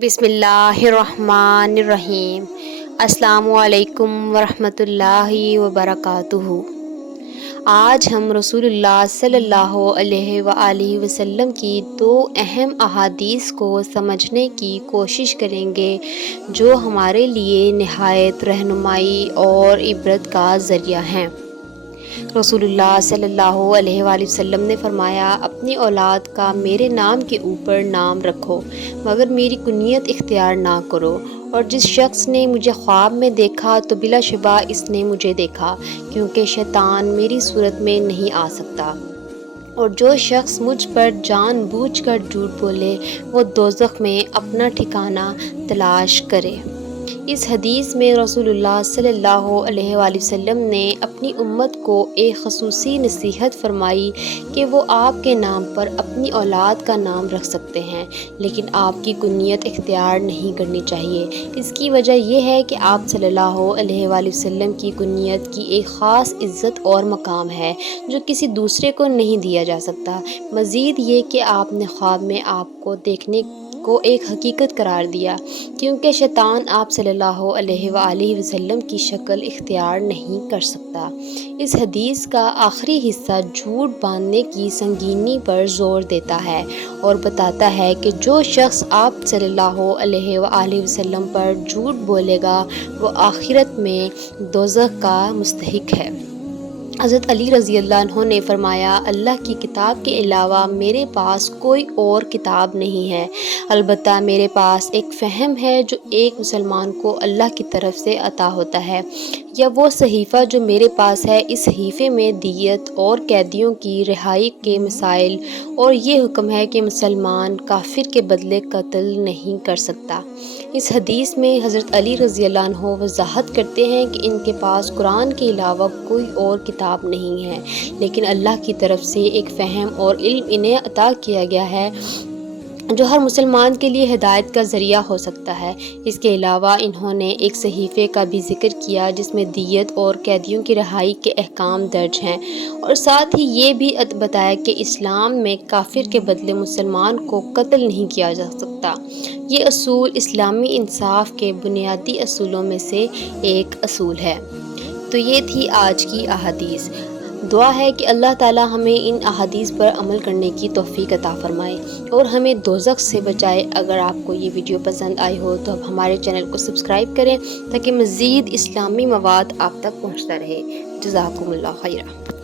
بسم اللہ الرحمن الرحیم۔ السلام علیکم ورحمۃ اللہ وبرکاتہ۔ آج ہم رسول اللہ صلی اللہ علیہ وآلہ وسلم کی دو اہم احادیث کو سمجھنے کی کوشش کریں گے جو ہمارے لیے نہایت رہنمائی اور عبرت کا ذریعہ ہیں۔ رسول اللہ صلی اللہ علیہ وآلہ وسلم نے فرمایا، اپنی اولاد کا میرے نام کے اوپر نام رکھو مگر میری کنیت اختیار نہ کرو، اور جس شخص نے مجھے خواب میں دیکھا تو بلا شبہ اس نے مجھے دیکھا، کیونکہ شیطان میری صورت میں نہیں آ سکتا، اور جو شخص مجھ پر جان بوجھ کر جھوٹ بولے وہ دوزخ میں اپنا ٹھکانہ تلاش کرے۔ اس حدیث میں رسول اللہ صلی اللہ علیہ وآلہ وسلم نے اپنی امت کو ایک خصوصی نصیحت فرمائی کہ وہ آپ کے نام پر اپنی اولاد کا نام رکھ سکتے ہیں، لیکن آپ کی کنیت اختیار نہیں کرنی چاہیے۔ اس کی وجہ یہ ہے کہ آپ صلی اللہ علیہ وآلہ وسلم کی کنیت کی ایک خاص عزت اور مقام ہے جو کسی دوسرے کو نہیں دیا جا سکتا۔ مزید یہ کہ آپ نے خواب میں آپ کو دیکھنے کو ایک حقیقت قرار دیا، کیونکہ شیطان آپ صلی اللہ علیہ وآلہ وسلم کی شکل اختیار نہیں کر سکتا۔ اس حدیث کا آخری حصہ جھوٹ باندھنے کی سنگینی پر زور دیتا ہے اور بتاتا ہے کہ جو شخص آپ صلی اللہ علیہ وآلہ وسلم پر جھوٹ بولے گا وہ آخرت میں دوزخ کا مستحق ہے۔ حضرت علی رضی اللہ عنہ نے فرمایا، اللہ کی کتاب کے علاوہ میرے پاس کوئی اور کتاب نہیں ہے، البتہ میرے پاس ایک فہم ہے جو ایک مسلمان کو اللہ کی طرف سے عطا ہوتا ہے، یا وہ صحیفہ جو میرے پاس ہے۔ اس صحیفے میں دیت اور قیدیوں کی رہائی کے مسائل اور یہ حکم ہے کہ مسلمان کافر کے بدلے قتل نہیں کر سکتا۔ اس حدیث میں حضرت علی رضی اللہ عنہ وضاحت کرتے ہیں کہ ان کے پاس قرآن کے علاوہ کوئی اور کتاب نہیں ہے، لیکن اللہ کی طرف سے ایک فہم اور علم انہیں عطا کیا گیا ہے جو ہر مسلمان کے لیے ہدایت کا ذریعہ ہو سکتا ہے۔ اس کے علاوہ انہوں نے ایک صحیفے کا بھی ذکر کیا جس میں دیت اور قیدیوں کی رہائی کے احکام درج ہیں، اور ساتھ ہی یہ بھی بتایا کہ اسلام میں کافر کے بدلے مسلمان کو قتل نہیں کیا جا سکتا۔ یہ اصول اسلامی انصاف کے بنیادی اصولوں میں سے ایک اصول ہے۔ تو یہ تھی آج کی احادیث۔ دعا ہے کہ اللہ تعالی ہمیں ان احادیث پر عمل کرنے کی توفیق عطا فرمائے اور ہمیں دوزخ سے بچائے۔ اگر آپ کو یہ ویڈیو پسند آئی ہو تو آپ ہمارے چینل کو سبسکرائب کریں تاکہ مزید اسلامی مواد آپ تک پہنچتا رہے۔ جزاکم اللہ خیرہ۔